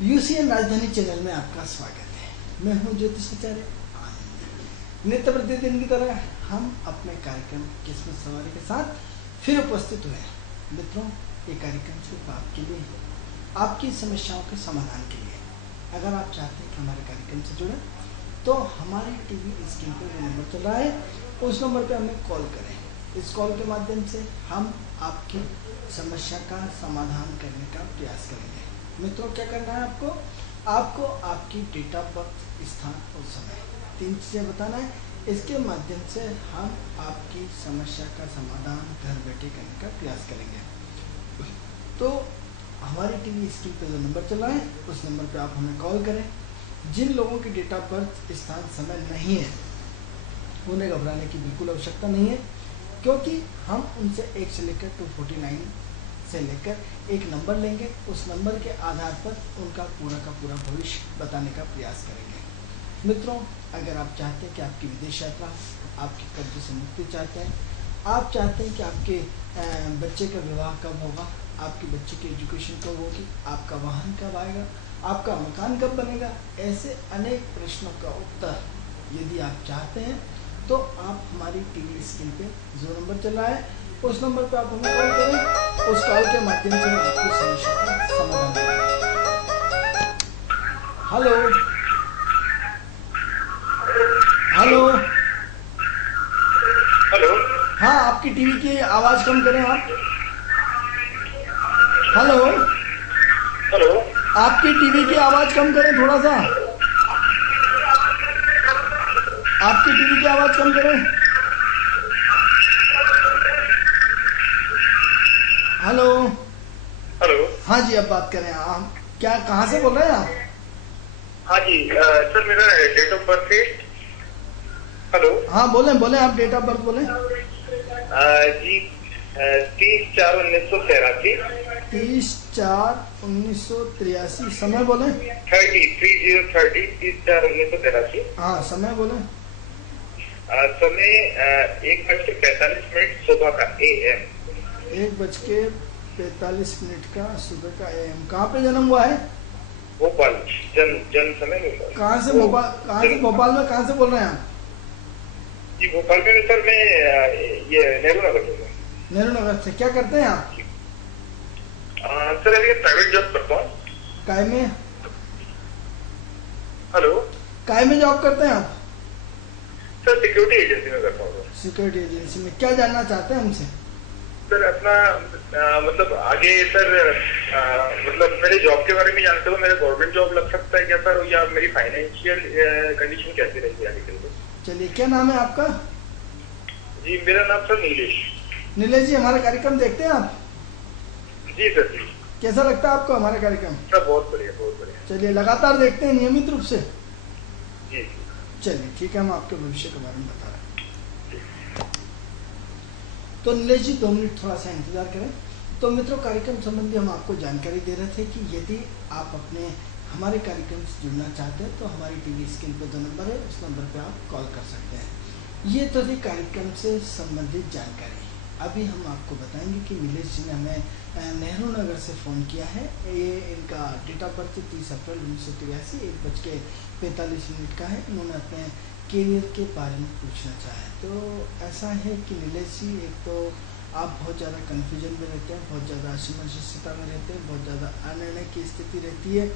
UCN राजधानी channel में आपका स्वागत है। मैं हूं ज्योतिष आचार्य। नित्य प्रतिदिन की तरह हम अपने कार्यक्रम किस्मत सवारी के साथ फिर उपस्थित हुए हैं। मित्रों, ये कार्यक्रम सिर्फ आपके लिए है, आपकी समस्याओं के समाधान के लिए। अगर आप चाहते हैं कि हमारे कार्यक्रम से जुड़े तो हमारी टीवी स्क्रीन पर जो नंबर चल रहा है उस नंबर पर हमें कॉल करें। इस कॉल के माध्यम से हम आपकी समस्या का समाधान करने का प्रयास करेंगे। मित्रों, क्या करना है आपको आपकी डेट ऑफ बर्थ, स्थान और समय, 3 चीज़ें बताना है। इसके माध्यम से हम आपकी समस्या का समाधान घर बैठे करने का प्रयास करेंगे। तो हमारी टीवी स्क्रीन पर जो नंबर चल रहा है उस नंबर पर आप हमें कॉल करें। जिन लोगों की डेट ऑफ बर्थ, स्थान, समय नहीं है उन्हें घबराने की बिल्कुल आवश्यकता नहीं है, क्योंकि हम उनसे 1 से लेकर 249 से लेकर एक नंबर लेंगे। उस नंबर के आधार पर उनका पूरा का पूरा भविष्य बताने का प्रयास करेंगे। मित्रों, अगर आप चाहते हैं कि आपकी विदेश यात्रा, आपके कर्ज से मुक्ति चाहते हैं, आप चाहते हैं कि आपके बच्चे का विवाह कब होगा, आपके बच्चे की एजुकेशन कब होगी, आपका वाहन कब आएगा, आपका मकान कब बनेगा, ऐसे अनेक प्रश्नों का उत्तर यदि आप चाहते हैं तो आप हमारी टीवी स्क्रीन पे जो नंबर चल रहा है उस नंबर पे आप हमें कॉल करें। उस कॉल के माध्यम से हम आपकी समस्या का समाधान करेंगे। Hello hello hello. हाँ, आपकी टीवी की आवाज कम करें आप। Hello hello. आपकी टीवी की आवाज कम करें थोड़ा सा। आपकी टीवी की आवाज कम करें। Hello hello. हाँ जी, अब बात करें। आप क्या, कहाँ से बोल रहे हैं आप? हाँ जी सर, मेरा डेट ऑफ बर्थ है। हेलो। हाँ बोलें, आप डेट ऑफ बर्थ बोलें। जी 30/4/1983। 30/4/1983। समय बोलें। 30 30/4/1983। हाँ, समय बोलें। समय 1:45 सुबह का AM। 1:45 का सुबह का AM। कहाँ पे जन्म हुआ है? भोपाल। जन्म समय भोपाल। कहाँ से भोपाल में कहाँ से बोल रहे हैं आप? जी भोपाल में सर मैं ये नेहरू नगर से। नेहरू नगर से। क्या करते हैं आप? सर अभी प्राइवेट जॉब करता हूँ। काय में? हेलो। काय में जॉब करते हैं आप? सर सिक्योरिटी एजेंसी में करता हूँ। सिक्योरिटी एजेंसी में। क्या जानना चाहते हैं हमसे? सर अपना मतलब आगे सर मतलब मेरे जॉब के बारे में जानते हो, मेरा गवर्नमेंट जॉब लग सकता है क्या सर, या मेरी फाइनेंशियल कंडीशन कैसी रहेगी आगे चल के? चलिए, क्या नाम है आपका? जी मेरा नाम सर नीलेश। नीलेश जी, हमारा कार्यक्रम देखते हैं आप? जी सर जी। कैसा लगता है आपको हमारा कार्यक्रम? सर बहुत बढ़िया, बहुत बढ़िया। चलिए, लगातार देखते हैं नियमित रूप से? जी। चलिए ठीक है, हम आपके भविष्य के बारे में बता रहे हैं। तो नीलेश जी 2 मिनट थोड़ा सा इंतजार करें। तो मित्रों, कार्यक्रम संबंधी हम आपको जानकारी दे रहे थे कि यदि आप अपने हमारे कार्यक्रम से जुड़ना चाहते हैं तो हमारी टीवी स्क्रीन पर जो नंबर है उस नंबर पर आप कॉल कर सकते हैं। ये तो थी कार्यक्रम से संबंधित जानकारी। अभी हम आपको बताएंगे कि नीलेश जी ने हमें नेहरू नगर से फ़ोन किया है। ये इनका डेट ऑफ बर्थ 30 अप्रैल 1983, 1:45 का है। उन्होंने अपने करियर के बारे में पूछना चाहे। तो ऐसा है कि नीलेश जी, एक तो आप बहुत ज़्यादा कन्फ्यूजन में रहते हैं, बहुत ज़्यादा असमंजसता में रहते हैं, बहुत ज़्यादा अनिर्णय की स्थिति रहती है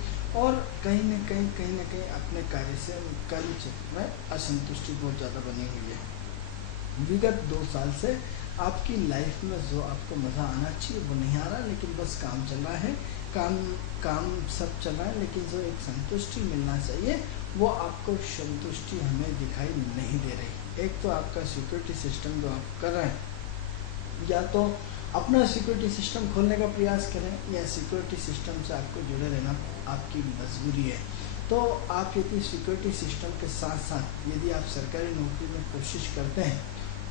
और कहीं ना कहीं अपने कार्य क्षेत्र में असंतुष्टि बहुत ज़्यादा बनी हुई है। विगत 2 साल से आपकी लाइफ में जो आपको मज़ा आना चाहिए वो नहीं आ रहा, लेकिन बस काम चल रहा है, काम सब चल रहा है, लेकिन जो एक संतुष्टि मिलना चाहिए वो आपको संतुष्टि हमें दिखाई नहीं दे रही। एक तो आपका सिक्योरिटी सिस्टम जो आप कर रहे हैं, या तो अपना सिक्योरिटी सिस्टम खोलने का प्रयास करें या सिक्योरिटी सिस्टम से आपको जुड़े रहना आपकी मजबूरी है। तो आप यदि सिक्योरिटी सिस्टम के साथ साथ यदि आप सरकारी नौकरी में कोशिश करते हैं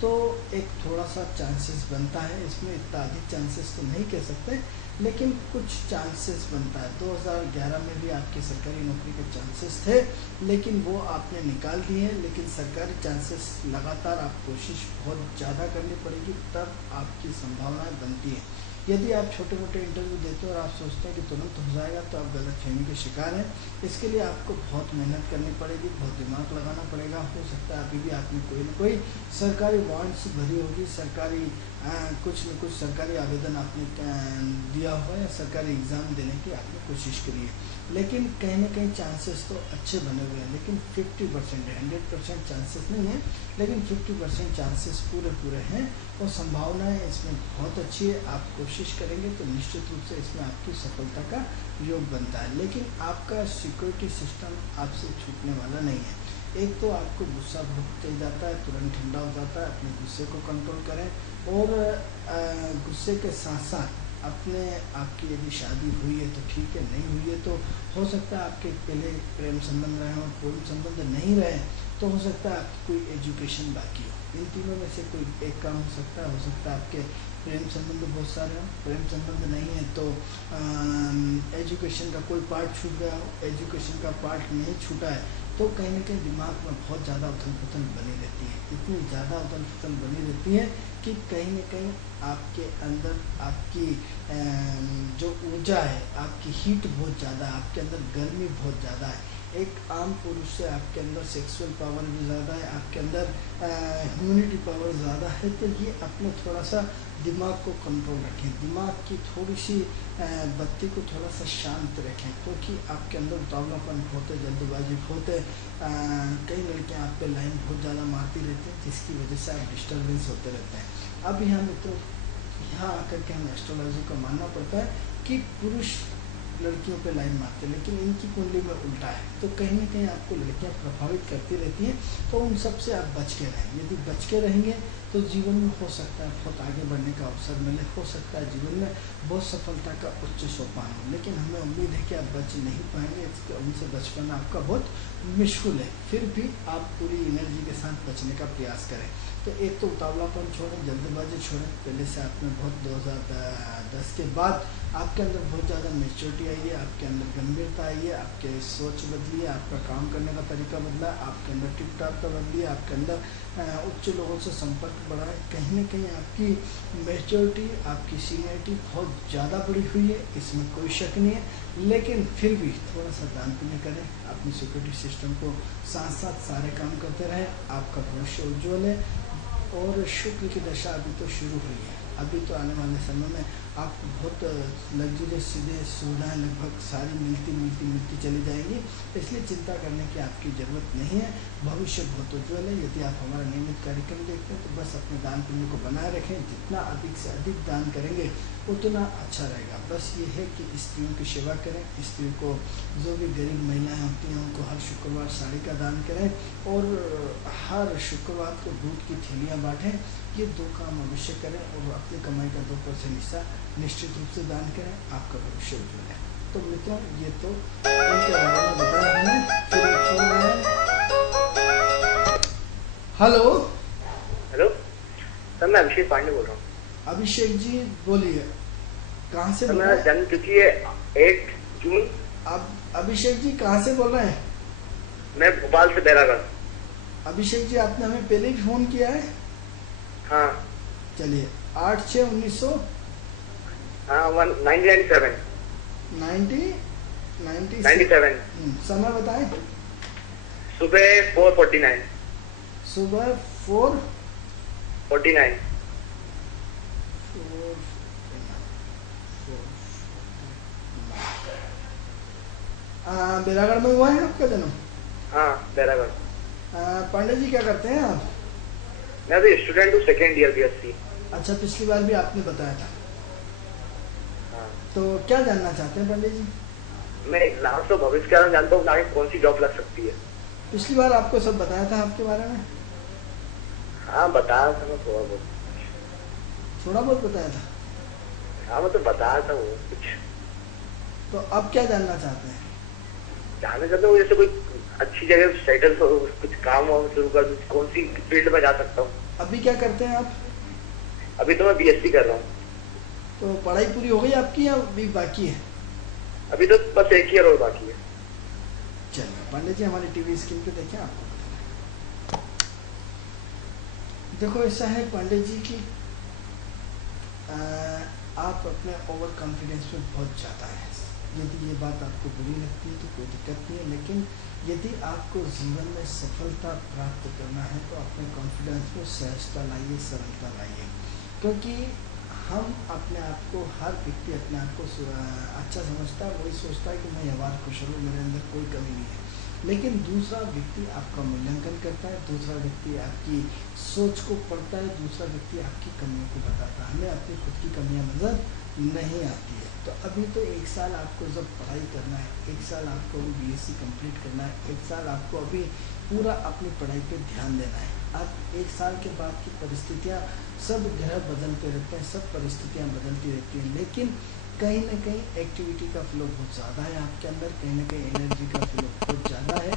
तो एक थोड़ा सा चांसेस बनता है। इसमें इतना अधिक चांसेस तो नहीं कह सकते, लेकिन कुछ चांसेस बनता है। 2011 में भी आपकी सरकारी नौकरी के चांसेस थे, लेकिन वो आपने निकाल दिए हैं। लेकिन सरकारी चांसेस लगातार आप कोशिश बहुत ज़्यादा करनी पड़ेगी, तब आपकी संभावनाएं बनती है। यदि आप छोटे मोटे इंटरव्यू देते हो और आप सोचते हैं कि तुरंत हो जाएगा, तो आप गलतफहमी के शिकार हैं। इसके लिए आपको बहुत मेहनत करनी पड़ेगी, बहुत दिमाग लगाना पड़ेगा। हो सकता है अभी भी आपने कोई ना कोई सरकारी वांट्स भरी होगी, सरकारी कुछ न कुछ सरकारी आवेदन आपने दिया हुआ है, या सरकारी एग्ज़ाम देने की आपने कोशिश करी है, लेकिन कहीं ना कहीं चांसेस तो अच्छे बने हुए हैं, लेकिन 50% है, 100% चांसेस नहीं है, लेकिन 50% चांसेस पूरे हैं और संभावनाएं इसमें बहुत अच्छी है। आप कोशिश करेंगे तो निश्चित रूप से इसमें आपकी सफलता का योग बनता है, लेकिन आपका सिक्योरिटी सिस्टम आपसे छूटने वाला नहीं है। एक तो आपको गुस्सा बहुत तेज आता है, तुरंत ठंडा हो जाता है, अपने गुस्से को कंट्रोल करें, और गुस्से के साथ साथ अपने आपकी यदि शादी हुई है तो ठीक है, नहीं हुई है तो हो सकता है आपके पहले प्रेम संबंध रहे हों, प्रेम संबंध नहीं रहे तो हो सकता है आपकी कोई एजुकेशन बाकी हो। इन तीनों में से कोई एक काम हो सकता है आपके प्रेम संबंध बहुत सारे हो, प्रेम संबंध नहीं है तो एजुकेशन का कोई पार्ट छूट गया हो, एजुकेशन का पार्ट नहीं छूटा है तो कहीं ना कहीं दिमाग में बहुत ज़्यादा उथल पुथल बनी रहती है, इतनी ज़्यादा उथल पुथल बनी रहती है कि कहीं न कहीं आपके अंदर आपकी जो ऊर्जा है, आपकी हीट बहुत ज़्यादा है, आपके अंदर गर्मी बहुत ज़्यादा है। एक आम पुरुष से आपके अंदर सेक्सुअल पावर भी ज़्यादा है, आपके अंदर ह्यूमनिटी पावर ज़्यादा है, तो ये अपने थोड़ा सा दिमाग को कंट्रोल रखें, दिमाग की थोड़ी सी बत्ती को थोड़ा सा शांत रखें, क्योंकि आपके अंदर उतावलापन होते, जल्दबाजी होते, कई लड़कियां आप पे लाइन बहुत ज़्यादा मारती रहती हैं, जिसकी वजह से आप डिस्टर्बेंस होते रहते हैं। अब यहाँ मित्रों, यहाँ आकर के हमें एस्ट्रोलॉजी को मानना पड़ता है कि पुरुष लड़कियों पे लाइन मारते हैं, लेकिन इनकी कुंडली में उल्टा है, तो कहीं ना कहीं आपको लड़कियां प्रभावित करती रहती हैं, तो उन सब से आप बच के रहें। यदि बच के रहेंगे तो जीवन में हो सकता है बहुत आगे बढ़ने का अवसर मिले, हो सकता है जीवन में बहुत सफलता का उच्च सोपान हो, लेकिन हमें उम्मीद है कि आप बच नहीं पाएंगे, उनसे बच पाना आपका बहुत मुश्किल है। फिर भी आप पूरी एनर्जी के साथ बचने का प्रयास करें। तो एक तो उतावलापन छोड़ें, जल्दबाजी छोड़ें। पहले से आप में बहुत 2010 के बाद आपके अंदर बहुत ज़्यादा मैच्योरिटी आई है, आपके अंदर गंभीरता आई है, आपके सोच बदली है, आपका काम करने का तरीका बदला, आपके अंदर टिप टाप का बदली है, आपके अंदर उच्च लोगों से संपर्क बढ़ा है। कहीं ना कहीं आपकी मैच्योरिटी, आपकी सीनियरिटी बहुत ज़्यादा बढ़ी हुई है, इसमें कोई शक नहीं है, लेकिन फिर भी थोड़ा सा दान पुण्य करें, अपनी सिक्योरिटी सिस्टम को साथ साथ सारे काम करते रहें। आपका भविष्य उज्ज्वल है, और शुक्र की दशा अभी तो शुरू हुई है, अभी तो आने वाले समय में आपको बहुत लग्जरियस चीज़ें, सुविधाएँ लगभग सारी मिलती चली जाएंगी, इसलिए चिंता करने की आपकी ज़रूरत नहीं है। भविष्य बहुत उज्ज्वल है। यदि आप हमारा नियमित कार्यक्रम देखते हैं तो बस अपने दान पुण्य को बनाए रखें, जितना अधिक से अधिक दान करेंगे उतना अच्छा रहेगा। बस ये है कि स्त्रियों की सेवा करें, स्त्रियों को, जो भी गरीब महिलाएं होती हैं उनको हर शुक्रवार साड़ी का दान करें, और हर शुक्रवार को दूध की थैलियाँ बाँटें। ये दो काम अवश्य करें, और अपनी कमाई का 2% हिस्सा निश्चित रूप से दान करें, आपका भविष्य उज्ज्वल है। तो मित्रों, ये तो उनके बारे में बताया हमें। हेलो हेलो सर, मैं अभिषेक पांडे बोल रहा हूँ। अभिषेक जी बोलिए, कहाँ से सर बोल मेरा रहे हैं? जन्म तिथि है 8 जून। अब अभिषेक जी कहाँ से बोल रहे हैं? मैं भोपाल से बैरागढ़। अभिषेक जी, आपने हमें पहले भी फोन किया है? हाँ चलिए, 8/6/1997 हाँ 1997 97 समय बताएं। सुबह 4:49। सुबह 4:49। बैरागढ़ में हुआ है आपका जन्म? हाँ बैरागढ़। पांडे जी, क्या करते हैं आप? मैं अभी स्टूडेंट हूँ, सेकेंड ईयर BSc। अच्छा, पिछली बार भी आपने बताया था। हाँ। तो क्या जानना चाहते हैं पांडे जी? मैं नाम तो भविष्य के बारे में जानता हूँ, आगे कौन सी जॉब लग सकती है। पिछली बार आपको सब बताया था आपके बारे में? हाँ बताया था, मैं थोड़ा बहुत बताया था। हाँ मैं तो बताया था वो कुछ। तो अब क्या जानना चाहते हैं? जानना चाहता हूँ जैसे कोई अच्छी जगह सेटल हो, कुछ काम हो शुरू कर, कौन सी फील्ड में जा सकता हूँ। अभी क्या करते हैं आप? अभी तो मैं BSc कर रहा हूँ। तो पढ़ाई पूरी हो गई आपकी या अभी बाकी है? अभी तो बस 1 ईयर और बाकी है। चलिए पांडे जी, हमारी टीवी स्क्रीन पे देखें, आपको बताएं। देखो, ऐसा है पांडे जी की आप अपने ओवर कॉन्फिडेंस में बहुत ज़्यादा है। यदि ये बात आपको बुरी लगती है तो कोई दिक्कत नहीं है, लेकिन यदि आपको जीवन में सफलता प्राप्त करना है तो अपने कॉन्फिडेंस में सहजता लाइए, सरलता लाइए। क्योंकि हम अपने आप को, हर व्यक्ति अपने आप को अच्छा समझता है, वही सोचता है कि मैं व्यवहार कुशल हूँ, मेरे अंदर कोई कमी नहीं है। लेकिन दूसरा व्यक्ति आपका मूल्यांकन करता है, दूसरा व्यक्ति आपकी सोच को पढ़ता है, दूसरा व्यक्ति आपकी कमियों को बताता है। हमें अपनी खुद की कमियां नज़र नहीं आती है। तो अभी तो 1 साल आपको जब पढ़ाई करना है, 1 साल आपको अभी BSc कंप्लीट करना है, 1 साल आपको अभी पूरा अपनी पढ़ाई पे ध्यान देना है। अब 1 साल के बाद की परिस्थितियाँ, सब ग्रह बदलते रहते हैं, सब परिस्थितियाँ बदलती रहती हैं, लेकिन कहीं ना कहीं एक्टिविटी का फ्लो बहुत ज़्यादा है आपके अंदर, कहीं ना कहीं एनर्जी का फ्लो बहुत ज़्यादा है,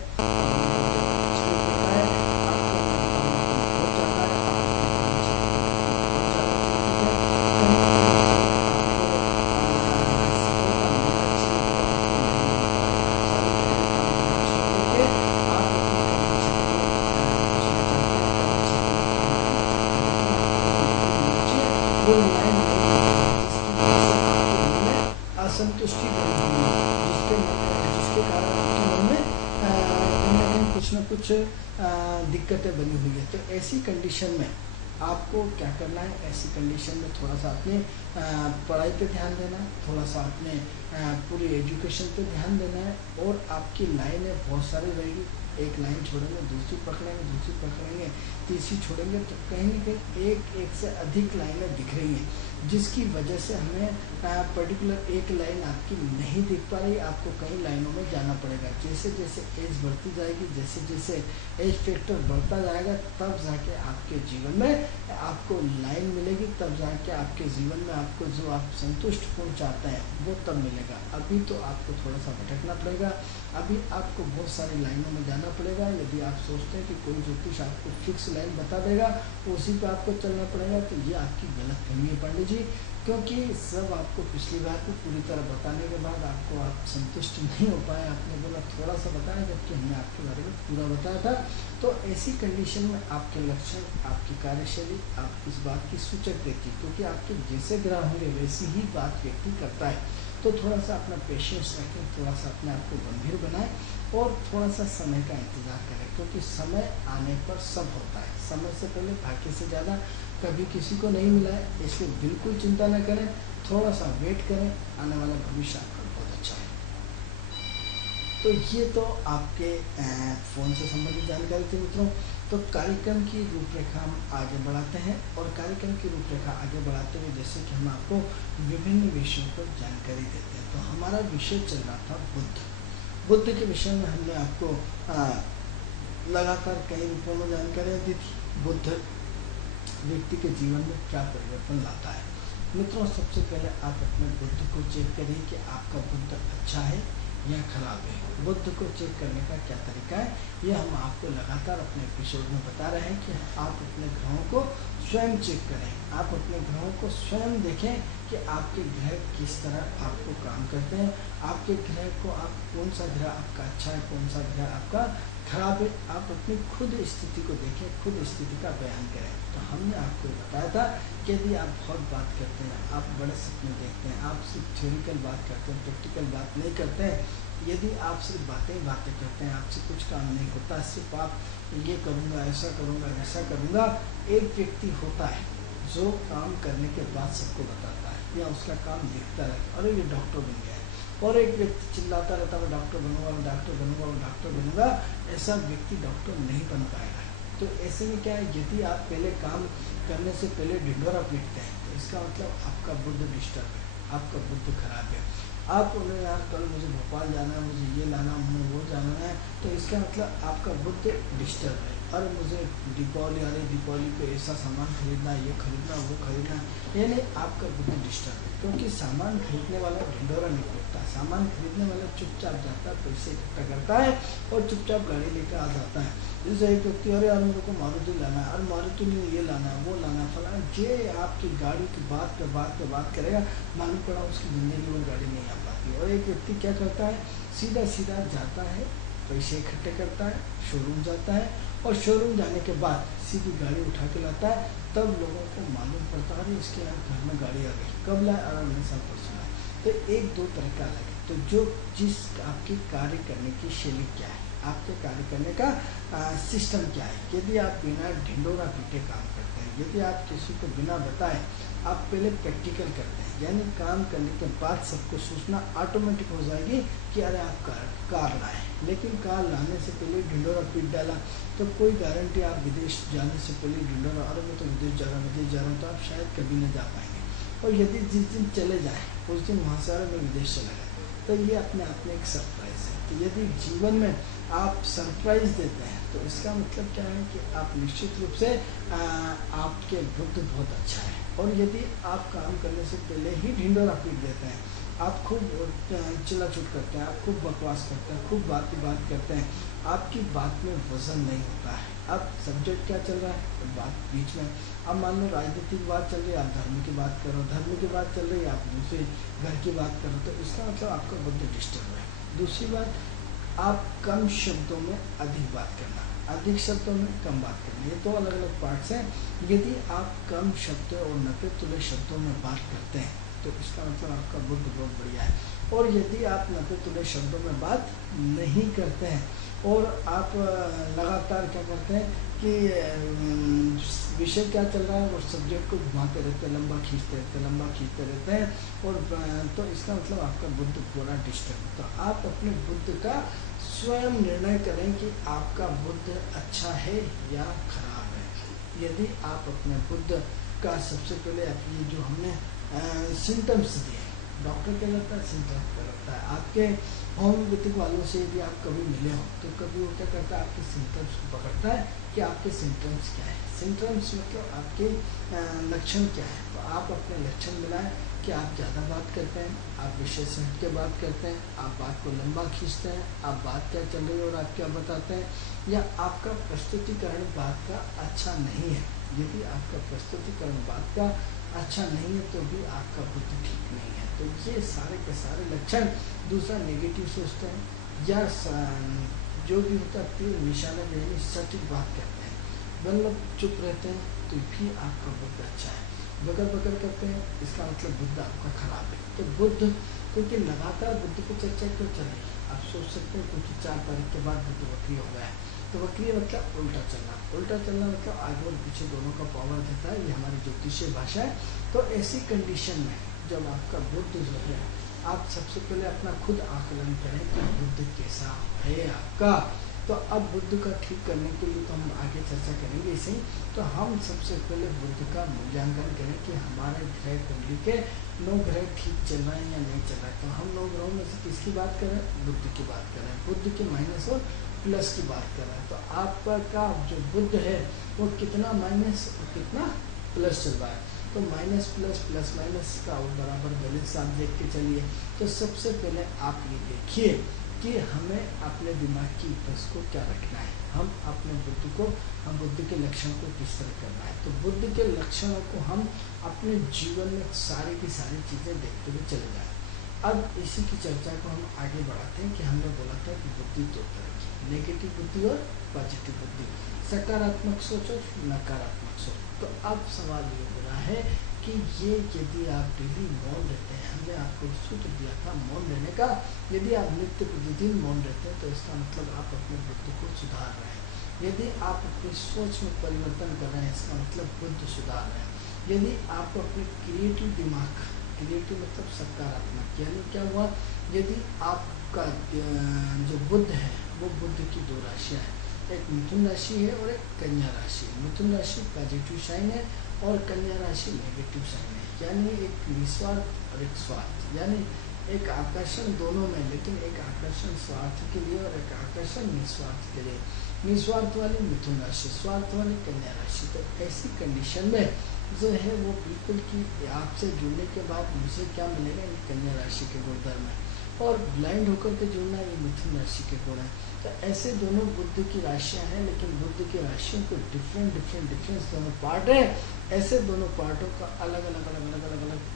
असंतुष्टि जिसके कारण आपके मन में कहीं ना कहीं कुछ ना कुछ दिक्कतें बनी हुई है। तो ऐसी कंडीशन में आपको क्या करना है, ऐसी कंडीशन में थोड़ा सा अपने पढ़ाई पे ध्यान देना है, थोड़ा सा अपने पूरी एजुकेशन पे ध्यान देना है। और आपकी लाइनें बहुत सारी रहेगी, एक लाइन छोड़ेंगे, दूसरी पकड़ेंगे, दूसरी पकड़ेंगे, तीसरी छोड़ेंगे, तो कहीं ना कहीं एक से अधिक लाइनें दिख रही हैं, जिसकी वजह से हमें पर्टिकुलर एक लाइन आपकी नहीं दिख पा रही। आपको कई लाइनों में जाना पड़ेगा। जैसे जैसे एज बढ़ती जाएगी, जैसे जैसे एज फैक्टर बढ़ता जाएगा, तब जाके आपके जीवन में आपको लाइन मिलेगी, तब जाके आपके जीवन में आपको जो आप संतुष्ट होना चाहते हैं वो तब मिलेगा। अभी तो आपको थोड़ा सा भटकना पड़ेगा, अभी आपको बहुत सारी लाइनों में जाना पड़ेगा। यदि आप सोचते हैं कि कोई ज्योतिष आपको फिक्स लाइन बता देगा, उसी पे आपको चलना पड़ेगा, तो ये आपकी गलत फहमी है पंडित जी। क्योंकि सब आपको पिछली बार को पूरी तरह बताने के बाद आपको आप संतुष्ट नहीं हो पाए, आपने बोला थोड़ा सा बताया, जबकि हमने आपके बारे में पूरा बताया था। तो ऐसी कंडीशन में आपके लक्षण, आपकी कार्यशैली आप इस बात की सूचक देती है, क्योंकि आपके जैसे ग्रह होंगे वैसी ही बात व्यक्ति करता है। तो थोड़ा सा अपना पेशेंस रखें, थोड़ा सा अपने आप को गंभीर बनाएं और थोड़ा सा समय का इंतज़ार करें, क्योंकि समय आने पर सब होता है। समय से पहले भाग्य से ज़्यादा कभी किसी को नहीं मिला है, इसलिए बिल्कुल चिंता न करें, थोड़ा सा वेट करें, आने वाला भविष्य आपका बहुत अच्छा है। तो ये तो आपके फ़ोन से संबंधित जानकारी थी मित्रों। तो कार्यक्रम की रूपरेखा हम आगे बढ़ाते हैं, और कार्यक्रम की रूपरेखा आगे बढ़ाते हुए जैसे कि हम आपको विभिन्न विषयों पर जानकारी देते हैं। तो हमारा विषय चल रहा था बुद्ध के विषय में हमने आपको लगातार कई रूपों में जानकारियाँ दी थी। बुद्ध व्यक्ति के जीवन में क्या परिवर्तन लाता है। मित्रों, सबसे पहले आप अपने बुद्ध को चेक करिए कि आपका बुद्ध अच्छा है या खराब है। बुद्ध को चेक करने का क्या तरीका है, ये हम आपको लगातार अपने एपिसोड में बता रहे हैं कि आप अपने ग्रहों को स्वयं चेक करें, आप अपने ग्रहों को स्वयं देखें कि आपके ग्रह किस तरह आपको काम करते हैं, आपके ग्रह को आप कौन सा ग्रह आपका अच्छा है, कौन सा ग्रह आपका खराब है। आप अपनी खुद स्थिति को देखें, खुद स्थिति का बयान करें। तो हमने आपको बताया था कि यदि आप बहुत बात करते हैं, आप बड़े सपने देखते हैं, आप सिर्फ थ्योरिकल बात करते हैं, प्रैक्टिकल बात नहीं करते हैं, यदि आप सिर्फ बातें करते हैं, आपसे कुछ काम नहीं होता, सिर्फ आप ये करूँगा, ऐसा करूँगा, ऐसा करूँगा। एक व्यक्ति होता है जो काम करने के बाद सबको बताता है या उसका काम देखता है, अरे ये डॉक्टर बन गया है, और एक व्यक्ति चिल्लाता रहता है डॉक्टर बनूंगा, मैं डॉक्टर बनूंगा, मैं डॉक्टर बनूंगा। ऐसा व्यक्ति डॉक्टर नहीं बन पाएगा। तो ऐसे में क्या है, यदि आप पहले काम करने से पहले ढिंढोरा पीटते हैं, तो इसका मतलब आपका बुद्ध डिस्टर्ब है, आपका बुद्ध खराब है। आप बोले यार कल मुझे भोपाल जाना है, मुझे ये लाना, मुझे वो जाना है, तो इसका मतलब आपका बुद्ध डिस्टर्ब है। अरे मुझे दीपावली पे ऐसा सामान खरीदना, ये खरीदना, वो खरीदना, यानी आपका बुद्ध डिस्टर्ब है। क्योंकि सामान खरीदने वाला ढिंढोरा नहीं पीटता, सामान खरीदने वाला चुपचाप जाता है, पैसे इकट्ठा करता है और चुपचाप गाड़ी लेकर आ जाता है। जैसे एक व्यक्ति, अरे यार मेरे को मारुति लाना है, अरे मारुति नहीं, ये लाना है, वो लाना है, फलाना, ये आपकी गाड़ी की बात पे बात करेगा, मालूम पड़ा उसकी ज़िंदगी में गाड़ी नहीं आ पाती। और एक व्यक्ति क्या करता है, सीधा जाता है, पैसे इकट्ठे करता है, शोरूम जाता है और शोरूम जाने के बाद सीधी गाड़ी उठा के लाता है, तब लोगों को मालूम पड़ता है इसके यहाँ घर में गाड़ी आ गई, कब लाए, और हमने सब परसों लाए। तो एक दो तरह का अलग है। तो जो जिस आपकी कार्य करने की शैली क्या है, आपके कार्य करने का सिस्टम क्या है, यदि आप बिना ढिंडोरा पीटे काम करते हैं, यदि आप किसी को बिना बताए आप पहले प्रैक्टिकल करते हैं, यानी काम करने के बाद सबको सूचना ऑटोमेटिक हो जाएगी कि अरे आप कार लाए, लेकिन कार लाने से पहले ढिंडोरा पीट डाला तो कोई गारंटी आप विदेश जाने से पहले ढिंडोरा, अरे मैं तो विदेश जा रहा हूँ, तो आप शायद कभी नहीं जा पाएंगे। और यदि जिस दिन चले जाएँ उस दिन वहाँ से अरे मैं विदेश चला गया, तो ये अपने आप में एक सरप्राइज़ है। तो यदि जीवन में आप सरप्राइज़ देते हैं तो इसका मतलब क्या है कि आप निश्चित रूप से आपके बुद्ध बहुत अच्छा है। और यदि आप काम करने से पहले ही ढिंडोरा पीट देते हैं, आप खूब चिल्लाचूट करते हैं, आप खूब बकवास करते हैं, खूब बात करते हैं, आपकी बात में वजन नहीं होता है। अब सब्जेक्ट क्या चल रहा है, बात बीच में, अब मान लो राजनीतिक बात चल रही है, आप धर्म की बात करो, धर्म की बात चल रही है, आप दूसरे घर की बात करो, तो इसका मतलब आपका बुद्ध डिस्टर्ब है। दूसरी बात, आप कम शब्दों में अधिक बात करना, अधिक शब्दों में कम बात करना, ये दो अलग अलग पार्ट्स हैं। यदि आप कम शब्दों और 90 तुल्य शब्दों में बात करते हैं तो इसका मतलब आपका बुद्ध बहुत बढ़िया है। और यदि आप 90 तुल्य शब्दों में बात नहीं करते हैं और आप लगातार क्या करते हैं कि विषय क्या चल रहा है और सब्जेक्ट को घुमाते रहते हैं, लंबा खींचते रहते हैं, और तो इसका मतलब आपका बुद्ध पूरा डिस्टर्ब। तो आप अपने बुद्ध का स्वयं निर्णय करें कि आपका बुद्ध अच्छा है या खराब है। यदि आप अपने बुद्ध का सबसे पहले ये जो हमने सिम्टम्स दिए, डॉक्टर क्या करता है, सिम्टम्स क्या करता है, आपके होम्योपैथिक वालों से यदि आप कभी मिले हो तो कभी वो क्या करता है, आपके सिम्टम्स को पकड़ता है कि आपके सिम्टम्स क्या है। सिम्टम्स मतलब आपके लक्षण क्या है। तो आप अपने लक्षण मिलाएं कि आप ज़्यादा बात करते हैं, आप विषय से हट के बात करते हैं, आप बात को लंबा खींचते हैं, आप बात क्या चल रही है और आप क्या बताते हैं, या आपका प्रस्तुतिकरण बात का अच्छा नहीं है। यदि आपका प्रस्तुतिकरण बात का अच्छा नहीं है तो भी आपका बुद्ध ठीक नहीं है। तो ये सारे के सारे लक्षण। दूसरा, नेगेटिव सोचते हैं या जो भी होता है तीर निशाना देने सटीक बात करते हैं, मतलब चुप रहते हैं तो भी आपका बुद्ध अच्छा है। बकर करते हैं, इसका मतलब बुद्ध आपका खराब है। तो बुद्ध, क्योंकि लगातार बुद्ध की चर्चा क्यों चल रही है, आप सोच सकते हैं, क्योंकि 4 तारीख के बाद बुद्ध वक्री हो गया है। तो वक्री मतलब उल्टा चलना मतलब आगे और पीछे दोनों का पावर देता है, ये हमारी ज्योतिषीय भाषा है। तो ऐसी कंडीशन में जब आपका बुद्ध जो है, आप सबसे पहले अपना खुद आकलन करें कि बुद्ध कैसा है आपका। तो अब बुद्ध का ठीक करने के लिए तो हम आगे चर्चा करेंगे इसे। तो हम सबसे पहले बुद्ध का मूल्यांकन करें कि हमारे ग्रह कुंडली के 9 ग्रह ठीक चल रहे हैं या नहीं चल रहे हैं। तो हम 9 ग्रहों में से किसकी बात करें, बुद्ध की बात करें, बुद्ध के माइनस और प्लस की बात करें। तो आपका जो बुद्ध है वो कितना माइनस और कितना प्लस चल रहा है। तो माइनस प्लस माइनस का बराबर बैलेंस आप देख के चलिए। तो सबसे पहले आप ये देखिए कि हमें अपने दिमाग की बस को क्या रखना है, हम अपने बुद्ध को, हम बुद्ध के लक्षण को किस तरह करना है। तो बुद्ध के लक्षणों को हम अपने जीवन में सारी की सारी चीज़ें देखते हुए चले जाएं। अब इसी की चर्चा को हम आगे बढ़ाते हैं कि हमने बोला था कि बुद्धि 2 तरह की, नेगेटिव बुद्धि और पॉजिटिव बुद्धि, सकारात्मक सोच और नकारात्मक सोच। तो अब सवाल ये हो रहा है कि ये यदि आप डेली मौन रहते हैं, हमने आपको सूत्र दिया था मौन रहने का, यदि आप नित्य प्रतिदिन मौन रहते हैं तो इसका मतलब आप अपने बुद्ध को सुधार रहे हैं। यदि आप अपनी सोच में परिवर्तन कर रहे हैं, इसका मतलब बुद्ध सुधार रहे हैं। यदि आप अपने क्रिएटिव दिमाग, क्रिएटिव मतलब सकारात्मक, यानी क्या हुआ, यदि आपका जो बुद्ध है वो बुद्ध की 2 राशियाँ हैं, एक मिथुन राशि है और एक कन्या राशि। मिथुन राशि पॉजिटिव साइन है और कन्या राशि नेगेटिव साइन है, यानी एक निस्वार्थ और एक स्वार्थ, यानी एक आकर्षण दोनों में, लेकिन एक आकर्षण स्वार्थ के लिए और एक आकर्षण निस्वार्थ के लिए। निस्वार्थ वाली मिथुन राशि, स्वार्थ वाली कन्या राशि। तो ऐसी कंडीशन में जो है वो बिल्कुल कि आपसे जुड़ने के बाद मुझे क्या मिलेगा, कन्या राशि के गुणधर्म है, और ब्लाइंड होकर के जुड़ना ये मिथुन राशि के गुण है। तो ऐसे दोनों बुध की राशियां हैं, लेकिन बुध की राशियों को डिफरेंस दोनों पार्ट हैं। ऐसे दोनों पार्टों का अलग अलग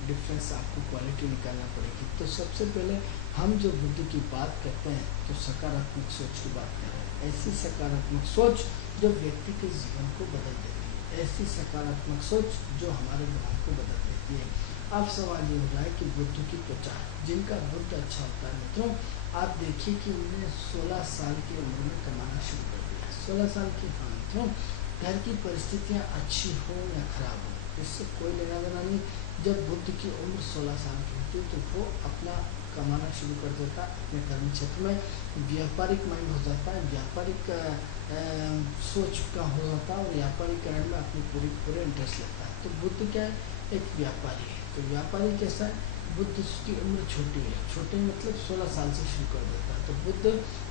डिफरेंस आपको क्वालिटी निकालना पड़ेगी। तो सबसे पहले हम जो बुध की बात करते हैं तो सकारात्मक सोच की बात कर रहे हैं। ऐसी सकारात्मक सोच जो व्यक्ति के जीवन को बदल देती है, ऐसी सकारात्मक सोच जो हमारे दिमाग को बदल देती है। अब सवाल ये हो रहा है कि बुध की त्वचा, जिनका बुध अच्छा होता है मित्रों, आप देखिए कि उन्होंने 16 साल की उम्र में कमाना शुरू कर दिया। 16 साल की, हाँ मित्रों, घर की परिस्थितियाँ अच्छी हो या खराब हो, इससे कोई लेना देना नहीं। जब बुध की उम्र 16 साल की होती है तो वो अपना कमाना शुरू कर देता है, अपने कर्म क्षेत्र में व्यापारिक माइंड हो जाता है, व्यापारिक सोच का हो जाता है और व्यापारीकरण में अपनी पूरे इंटरेस्ट लेता है। तो बुध क्या है, एक व्यापारी है। तो व्यापारी कैसा है, बुध की उम्र छोटी है, छोटी मतलब 16 साल से शुरू कर देता है। तो बुध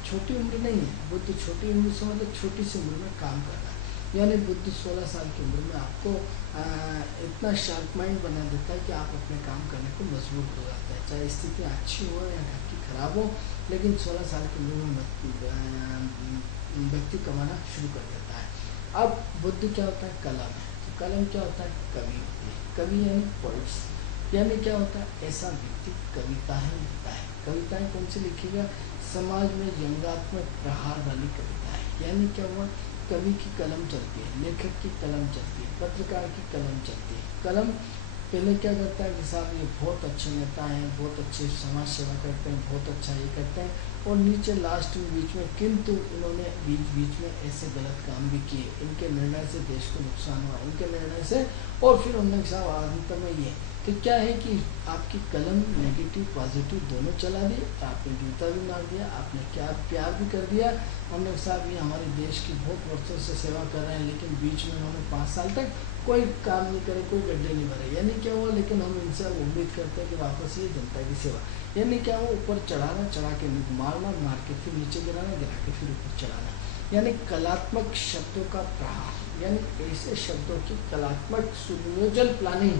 छोटी उम्र नहीं है, बुध छोटी उम्र से मतलब छोटी सी उम्र में काम करना है। यानी बुध 16 साल की उम्र में आपको इतना शार्प माइंड बना देता है कि आप अपने काम करने को मजबूर हो जाते हैं, चाहे स्थिति अच्छी हो या घर की खराब हो। लेकिन 16 साल की उम्र में व्यक्ति कमाना शुरू कर देता है। अब बुध क्या होता है, कलम है। तो कलम क्या होता है, कवि होती है। कवि यानी पोइट्स, यानी क्या होता है, ऐसा व्यक्ति कविताएं लिखता है। कविताएं कौन सी लिखेगा, समाज में व्यंग्यात्मक प्रहार वाली कविताएं। यानी क्या हुआ, कवि की कलम चलती है, लेखक की कलम चलती है, पत्रकार की कलम चलती है। कलम पहले क्या करता है कि साहब ये बहुत अच्छे नेता हैं, बहुत अच्छे समाज सेवा करते हैं, बहुत अच्छा ये करते हैं, और नीचे लास्ट में बीच में किंतु इन्होंने बीच में ऐसे गलत काम भी किए, इनके निर्णय से देश को नुकसान हुआ, इनके निर्णय से, और फिर उन्होंने साहब अंत में ये। तो क्या है कि आपकी कलम नेगेटिव पॉजिटिव दोनों चला दी, आपने जूता भी मार दिया, आपने क्या प्यार भी कर दिया। हमने साहब ये हमारे देश की बहुत वर्षों से सेवा कर रहे हैं, लेकिन बीच में उन्होंने 5 साल तक कोई काम नहीं करे, कोई गड्ढे नहीं भरे, यानी क्या हुआ, लेकिन हम इनसे उम्मीद करते हैं कि वापस ये जनता की सेवा, यानी क्या हुआ, ऊपर चढ़ाना, चढ़ा के मारना, मार के फिर नीचे गिराना, गिरा के फिर ऊपर चढ़ाना। यानी कलात्मक शब्दों का प्रहार, यानी ऐसे शब्दों की कलात्मक सुनियोजन प्लानिंग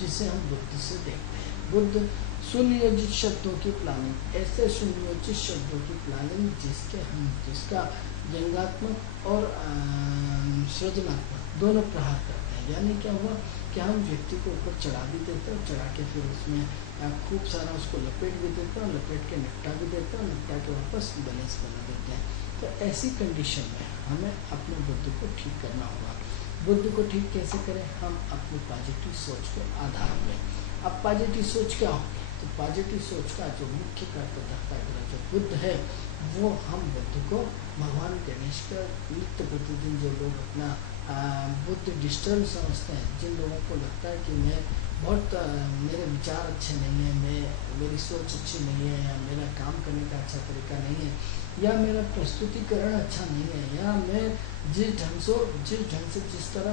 जिसे हम बुद्ध से देखते हैं। बुद्ध सुनियोजित शब्दों की प्लानिंग, ऐसे सुनियोजित शब्दों की प्लानिंग जिसका व्यंग्यात्मक और सृजनात्मक दोनों प्रहार करते हैं। यानी क्या हुआ कि हम व्यक्ति को ऊपर चढ़ा भी देते हैं, चढ़ा के फिर उसमें खूब सारा उसको लपेट भी देते हैं, लपेट के निपटा भी देते हैं, निपटा के वापस बैलेंस बना देते हैं। तो ऐसी कंडीशन में हमें अपने बुद्ध को ठीक करना होगा। बुद्ध को ठीक कैसे करें, हम अपनी पॉजिटिव सोच को आधार दें। अब पॉजिटिव सोच क्या होगी, तो पॉजिटिव सोच का जो मुख्य कर्ता जो बुद्ध है, वो हम बुद्ध को भगवान गणेश का नित्य प्रतिदिन, जो लोग अपना बुद्ध डिस्टर्ब समझते हैं, जिन लोगों को लगता है कि मैं बहुत मेरे विचार अच्छे नहीं हैं, मेरी सोच अच्छी नहीं है, या मेरा काम करने का अच्छा तरीका नहीं है, या मेरा प्रस्तुतिकरण अच्छा नहीं है, या मैं जिस ढंग से जिस तरह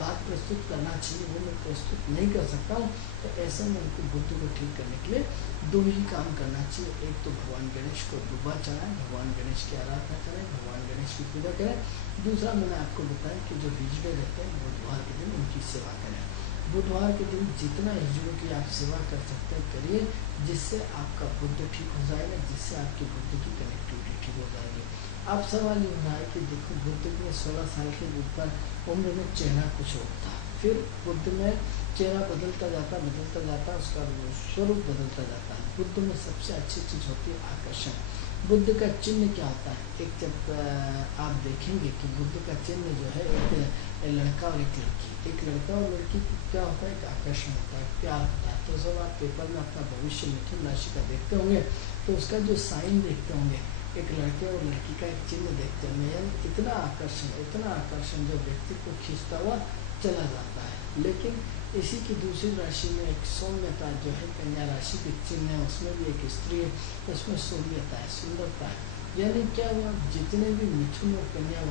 बात प्रस्तुत करना चाहिए वो मैं प्रस्तुत नहीं कर सकता हूँ। तो ऐसे में उनको बुद्ध को ठीक करने के लिए 2 ही काम करना चाहिए। एक तो भगवान गणेश को दुबा चढ़ाएं, भगवान गणेश की आराधना करें, भगवान गणेश की पूजा करें। दूसरा मैंने आपको बताया कि जो हिजड़े रहते हैं बुधवार के दिन उनकी सेवा करें। बुधवार के दिन जितना हिजड़ों की आप सेवा कर सकते हैं करिए, जिससे आपका बुद्ध ठीक हो जाएगा, जिससे आपकी बुद्ध की कनेक्टिविटी ठीक हो जाएगी। अब सवाल ये हो रहा है कि देखो बुद्ध के 16 साल के ऊपर उम्र में चेहरा कुछ और था, फिर बुद्ध में चेहरा बदलता जाता, उसका स्वरूप बदलता जाता है। बुद्ध में सबसे अच्छी चीज़ होती है आकर्षण। बुद्ध का चिन्ह क्या होता है, एक जब आप देखेंगे कि बुद्ध का चिन्ह जो है एक लड़का और एक लड़की, एक लड़का और लड़की क्या होता है, एक आकर्षण होता है, प्यार होता है। तो जब आप पेपर में अपना भविष्य मिथुन राशि का देखते होंगे तो उसका जो साइन देखते होंगे, एक लड़के और लड़की का एक चिन्ह देखते होंगे, यानी इतना आकर्षण जो व्यक्ति को खींचता हुआ चला जाता है। लेकिन इसी की दूसरी राशि में एक सौम्यता जो है कन्या राशि के चिन्ह है, उसमें भी एक स्त्री है, उसमें सौम्यता है, सुंदरता है। यानी क्या हुआ, जितने भी मिथुन और कन्या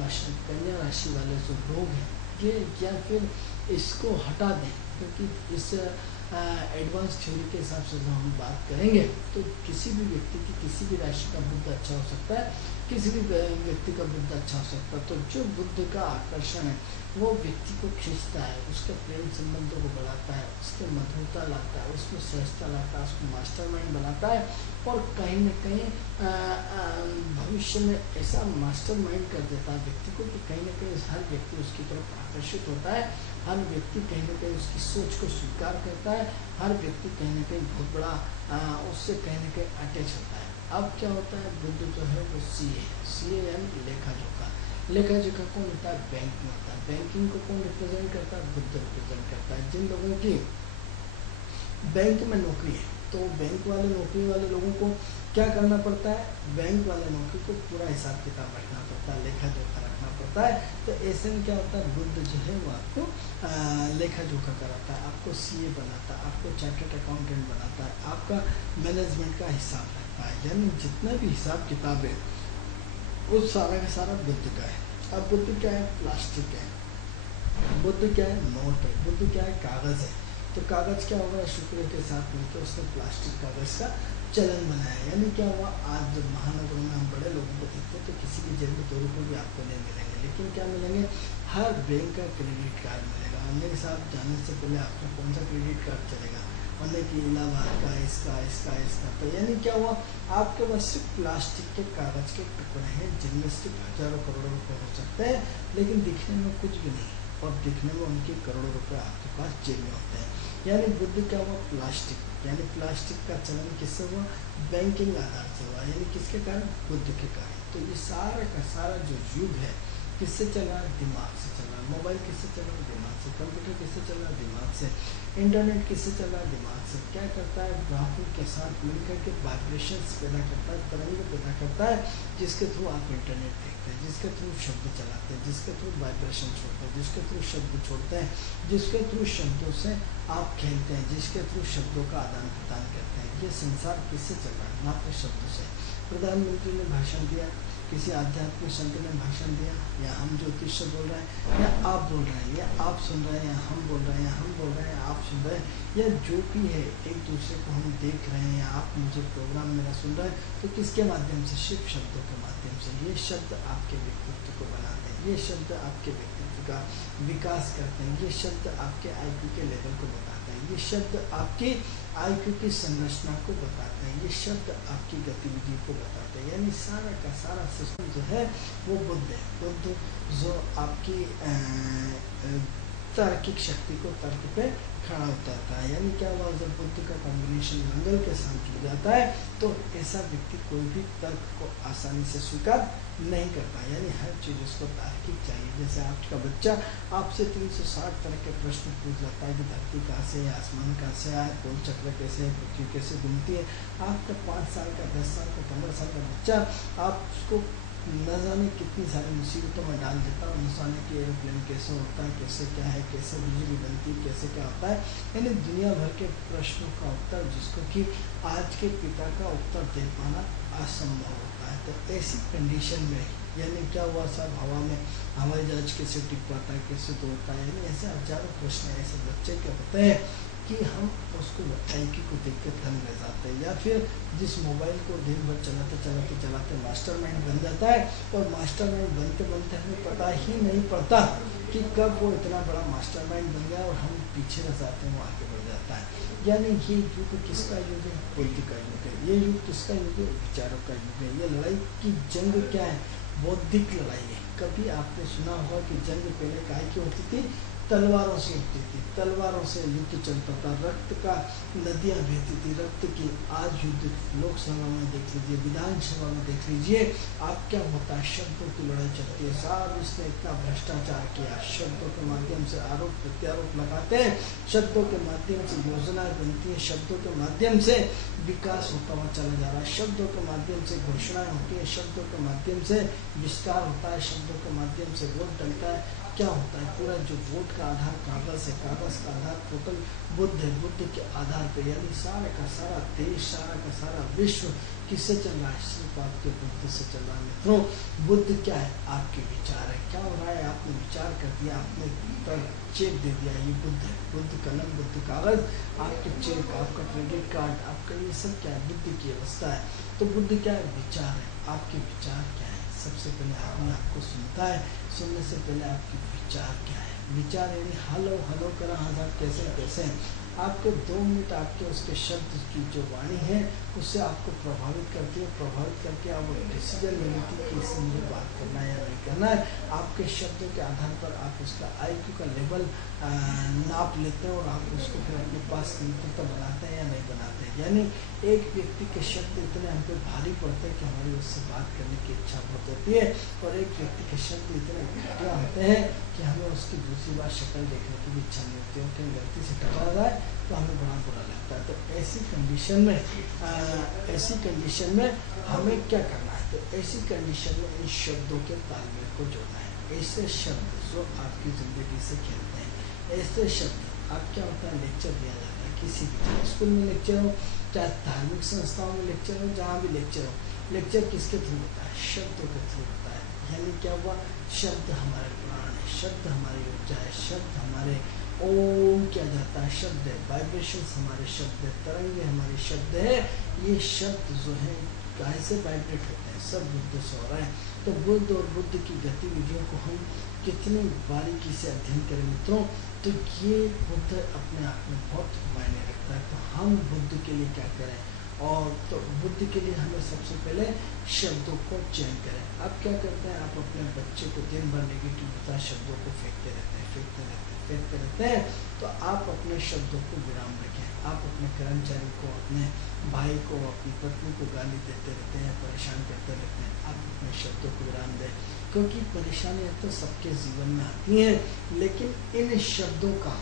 राशि वाले जो लोग हैं ये या फिर इसको हटा दें, क्योंकि इस एडवांस थ्योरी के हिसाब से जब हम बात करेंगे तो किसी भी व्यक्ति की किसी भी राशि का बुद्ध अच्छा हो सकता है। किसी भी व्यक्ति का बुद्ध अच्छा हो सकता है। तो जो बुद्ध का आकर्षण है वो व्यक्ति को खींचता है, उसके प्रेम संबंधों को बढ़ाता है, उसके मधुरता लाता है, उसमें सहजता लाता है, उसको मास्टरमाइंड बनाता है और कहीं न कहीं भविष्य में ऐसा मास्टरमाइंड कर देता है व्यक्ति को कि कहीं न कहीं हर व्यक्ति उसकी तरफ आकर्षित होता है, हर व्यक्ति कहीं न कहीं उसकी सोच को स्वीकार करता है, हर व्यक्ति कहीं न कहीं बहुत बड़ा उससे कहीं न कहीं अटैच होता है। अब क्या होता है, बुद्ध जो है वो सीए यानी लेखा जोखा। लेखा जोखा कौन होता है, बैंक में होता है। बैंकिंग को कौन रिप्रेजेंट करता है, बुद्ध रिप्रेजेंट करता है। जिन लोगों की बैंक में नौकरी है तो बैंक वाले नौकरी वाले लोगों को क्या करना पड़ता है, बैंक वाले नौकरी को पूरा हिसाब किताब रखना पड़ता है, लेखा जोखा रखना पड़ता है। तो ऐसे में क्या होता है, बुद्ध जो है वो आपको लेखा जोखा कराता है, आपको सीए बनाता है, आपको चार्टर्ड अकाउंटेंट बनाता है, आपका मैनेजमेंट का हिसाब रखता है। यानी जितना भी हिसाब किताब है वो सारा का सारा बुद्ध का है। अब बुद्ध क्या है, प्लास्टिक है। बुद्ध क्या है, नोट है। बुद्ध क्या है, कागज़ है। तो कागज़ क्या होगा, शुक्र के साथ मिलकर उसने प्लास्टिक कागज़ का चलन बनाया। यानी क्या हुआ, आज जब महानगरों में हम बड़े लोगों को देखते हैं तो किसी की जेब में 2 रुपये भी आपको नहीं मिलेंगे, लेकिन क्या मिलेंगे, हर बैंक का क्रेडिट कार्ड मिलेगा। अंदर साहब जाने से पहले आपका कौन सा क्रेडिट कार्ड चलेगा, अन्य की इलाहाबाद का, इसका। तो यानी क्या हुआ, आपके पास सिर्फ प्लास्टिक के कागज़ के टुकड़े हैं जिनमें सिर्फ हजारों करोड़ों रुपए हो सकते हैं, लेकिन दिखने में कुछ भी नहीं और दिखने में उनके करोड़ों रुपए आपके पास जेब में होते हैं। यानी बुद्ध क्या हुआ, प्लास्टिक। यानी प्लास्टिक का चलन किससे हुआ, बैंकिंग आधार से हुआ। यानी किसके कारण, बुद्ध के कारण। तो ये सारा का सारा जो युग है किससे चल रहा है, दिमाग से चल रहा है। मोबाइल किससे चल रहा है, दिमाग से। कंप्यूटर किससे चल रहा है, दिमाग से। इंटरनेट किससे चल रहा है, दिमाग से। क्या करता है, ग्राफों के साथ मिलकर के वाइब्रेशंस पैदा करता है, तरंग पैदा करता है, जिसके थ्रू आप इंटरनेट देखते हैं, जिसके थ्रू शब्द चलाते हैं, जिसके थ्रू वाइब्रेशन छोड़ते हैं, जिसके थ्रू शब्द छोड़ते हैं, जिसके थ्रू शब्दों से आप खेलते हैं, जिसके थ्रू शब्दों का आदान प्रदान करते हैं। ये संसार किससे चल रहा है, मात्र शब्दों से। प्रधानमंत्री ने भाषण दिया, किसी आध्यात्मिक संत ने भाषण दिया, या हम ज्योतिष से बोल रहे हैं, या आप बोल रहे हैं, या आप सुन रहे हैं, या हम बोल रहे हैं, हम बोल रहे हैं, आप सुन रहे हैं, या जो भी है, एक दूसरे को हम देख रहे हैं, या आप मुझे प्रोग्राम मेरा सुन रहे हैं, तो किसके माध्यम से, सिर्फ शब्दों के माध्यम से। ये शब्द आपके व्यक्तित्व को बनाते हैं, ये शब्द आपके व्यक्तित्व का विकास करते हैं, ये शब्द आपके IQ के लेवल को बताते हैं, ये शब्द आपके IQ की संरचना को बताते हैं, ये शब्द आपकी गतिविधि को बताते हैं। यानी सारा का सारा सिस्टम जो है वो बुद्ध है। बुद्ध जो आपकी तार्किक शक्ति को तर्क पे खड़ा उतरता है। यानी क्या हुआ, जब बुद्ध का कॉम्बिनेशन मंगल के साथ जुड़ जाता है तो ऐसा व्यक्ति कोई भी तर्क को आसानी से स्वीकार नहीं करता। यानी हर चीज़ उसको तार्किक चाहिए। जैसे आपका बच्चा आपसे 360 तरह के प्रश्न पूछ जाता है कि धरती कहाँ से है, आसमान कहाँ से आया, गोल चक्र कैसे है, पृथ्वी कैसे घूमती है। आपका 5 साल का, 10 साल का, 15 साल का बच्चा आप उसको न जाने कितनी सारी मुसीबतों में डाल देता है। न जाने कि एरोप्लेन कैसे होता है, कैसे क्या है, कैसे बिजली बनती है, कैसे क्या होता है। यानी दुनिया भर के प्रश्नों का उत्तर जिसको कि आज के पिता का उत्तर दे पाना असंभव होता है। तो ऐसी कंडीशन में यानी क्या हुआ साहब, हवा में हवाई जहाज कैसे टिक पाता है, कैसे दौड़ता है। यानी ऐसे हजारों प्रश्न ऐसे बच्चे के होते हैं कि हम उसको IQ को देख कर थम रह जाते हैं। या फिर जिस मोबाइल को दिन भर चलाते मास्टरमाइंड बन जाता है, और मास्टरमाइंड बनते बनते हमें पता ही नहीं पड़ता कि कब वो इतना बड़ा मास्टरमाइंड बन गया और हम पीछे रह जाते हैं, वो आगे बढ़ जाता है। यानी ये युग किसका युग है, बुद्ध का युग है। ये युग किसका युग है, विचारों का युग है। ये लड़ाई की जंग क्या है, बौद्धिक लड़ाई है। कभी आपने सुना होगा कि जंग पहले काहे की होती थी, तलवारों से होती थी, तलवारों से युद्ध चलता था, रक्त का नदियाँ बहती थी, रक्त की। आज युद्ध लोकसभा में देख लीजिए, विधानसभा में देख लीजिए, आप क्या होता है, शब्दों की लड़ाई चलती है। साहब इसने इतना भ्रष्टाचार किया, शब्दों के माध्यम से आरोप प्रत्यारोप लगाते हैं, शब्दों के माध्यम से योजनाएं बनती है, शब्दों के माध्यम से विकास होता हुआ चला जा रहा है, शब्दों के माध्यम से घोषणाएं होती है, शब्दों के माध्यम से विस्तार होता है, शब्दों के माध्यम से वोट डलता है। क्या होता है, पूरा जो वोट का आधार कागज़ है, कागज़ का आधार टोटल बुद्ध है। बुद्ध के आधार पे यानी सारा का सारा देश, सारा का सारा विश्व किससे चल रहा है, सिर्फ आपके बुद्ध से चल रहा है। मित्रों, बुद्ध क्या है, आपके विचार है। क्या हो रहा है, आपने विचार कर दिया, आपने पर चेक दे दिया, ये बुद्ध है। बुद्ध कलम, बुद्ध कागज़, आपके चेक, आपका क्रेडिट कार्ड, आपका ये सब क्या है, बुद्ध की अवस्था है। तो बुद्ध क्या है, विचार है। आपके विचार क्या है, सबसे पहले आदमी आपको सुनता है, सुनने से पहले आपके विचार क्या है, विचार यानी हेलो हेलो करा हाँ कैसे कैसे, आपके 2 मिनट आपके उसके शब्द की जो वाणी है उससे आपको प्रभावित करती है, प्रभावित करके आप वो डिसीजन ले लेती है कि इससे मुझे बात करना है या नहीं करना है। आपके शब्दों के आधार पर आप उसका IQ का लेवल नाप लेते हैं और आप उसको फिर अपने पास नेतृत्व बनाते हैं या नहीं बनाते हैं। यानी एक व्यक्ति के शब्द इतने हम पे भारी पड़ते हैं कि हमारी उससे बात करने की इच्छा बहुत होती है, और एक व्यक्ति के शब्द इतने घटिया होते हैं कि हमें उसकी दूसरी बार शक्ल देखने की भी इच्छा नहीं होती है, और कहीं गलती से टकरा जाए तो हमें बड़ा बुरा लगता है। तो ऐसी कंडीशन में हमें क्या करना है, तो ऐसी कंडीशन में इन शब्दों के तालमेल को जोड़ना है। ऐसे शब्द जो आपकी ज़िंदगी से खेलते हैं, ऐसे शब्द आप क्या होता है, लेक्चर दिया जाता है किसी भी स्कूल में लेक्चर हो, चाहे धार्मिक संस्थाओं में लेक्चर हो, जहाँ भी लेक्चर हो, लेक्चर किसके थ्रू होता है, शब्दों के थ्रू होता है। यानी क्या हुआ, शब्द हमारे प्राण है, शब्द हमारी ऊर्जा है, शब्द हमारे ओम किया जाता है, शब्द है, वाइब्रेशंस हमारे शब्द है, तरंगे हमारे शब्द है। ये शब्द जो है काहे से वाइब्रेट होते हैं, सब बुद्ध से हो रहा है। तो बुद्ध और बुद्ध की गतिविधियों को हम कितनी बारीकी से अध्ययन करें मित्रों, तो ये बुद्ध अपने आप में बहुत मायने रखता है। तो हम बुद्ध के लिए क्या करें, और तो बुद्ध के लिए हमें सबसे पहले शब्दों को चयन करें। आप क्या करते हैं, आप अपने बच्चे को दिन भर नेगेटिव शब्दों को फेंकते रहते हैं, तो आप अपने शब्दों को विराम रखें। आप अपने कर्मचारी को, अपने भाई को, अपनी पत्नी को गाली देते रहते हैं, परेशान करते रहते हैं, आप अपने शब्दों को विराम दें, क्योंकि परेशानियाँ तो सबके जीवन में आती हैं, लेकिन इन शब्दों का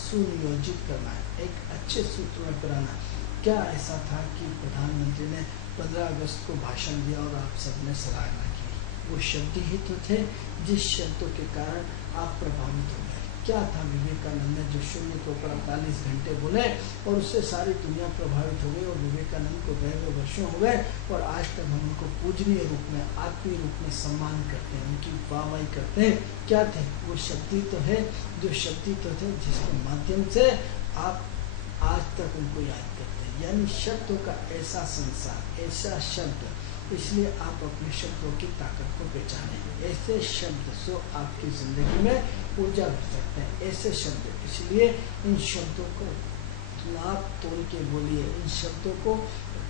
सुनियोजित करना है, एक अच्छे सूत्र में कराना। क्या ऐसा था कि प्रधानमंत्री ने 15 अगस्त को भाषण दिया और आप सबने सराहना की, वो शब्द ही तो थे जिस शब्दों के कारण आप प्रभावित हो गए। क्या था, विवेकानंद ने जो शून्य के ऊपर 48 घंटे बोले और उससे सारी दुनिया प्रभावित हो गई, और विवेकानंद को गए हुए वर्षों हो गए, और आज तक हम उनको पूजनीय रूप में, आत्मीय रूप में सम्मान करते हैं, उनकी वाहवाही करते हैं। क्या थे, वो शब्द ही तो है, जो शब्द ही तो थे जिसके माध्यम से आप आज तक उनको याद करते हैं। यानी शब्दों का ऐसा संसार, ऐसा शब्द, इसलिए आप अपने शब्दों की ताकत को पहचानें। ऐसे शब्द जो आपकी ज़िंदगी में ऊर्जा भर सकते हैं, ऐसे शब्द, इसलिए इन शब्दों को आप तोड़ के बोलिए, इन शब्दों को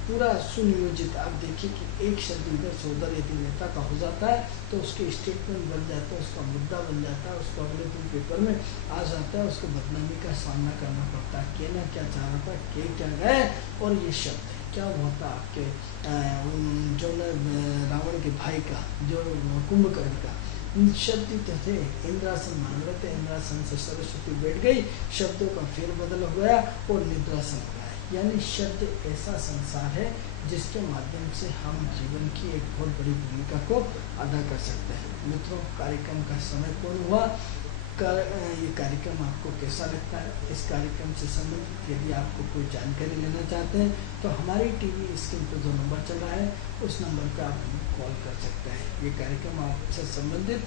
पूरा सुनियोजित। आप देखिए कि एक शब्द इधर से उधर यदि नेता का हो जाता है तो उसके स्टेटमेंट बन जाता है, उसका मुद्दा बन जाता है, उसको अगले दिन पेपर में आ जाता है, उसको बदनामी का सामना करना पड़ता है। कहना क्या चाह रहा था, क्या गए, और ये शब्द है। क्या हुआ था आपके जो रावण के भाई का, जो कुंभकर्ण का, शब्द तो थे, इंद्रासन मान रहे थे, इंद्रासन से सरस्वती बैठ गई, शब्दों का फेरबदल हो गया और निद्रासन हो गया। यानी शब्द ऐसा संसार है जिसके माध्यम से हम जीवन की एक बहुत बड़ी भूमिका को अदा कर सकते हैं। मित्रों, कार्यक्रम का समय पूर्ण हुआ। ये कार्यक्रम आपको कैसा लगता है, इस कार्यक्रम से संबंधित यदि आपको कोई जानकारी लेना चाहते हैं तो हमारी टीवी स्क्रीन पर जो नंबर चल रहा है उस नंबर पर आप कॉल कर सकते हैं। ये कार्यक्रम आपसे संबंधित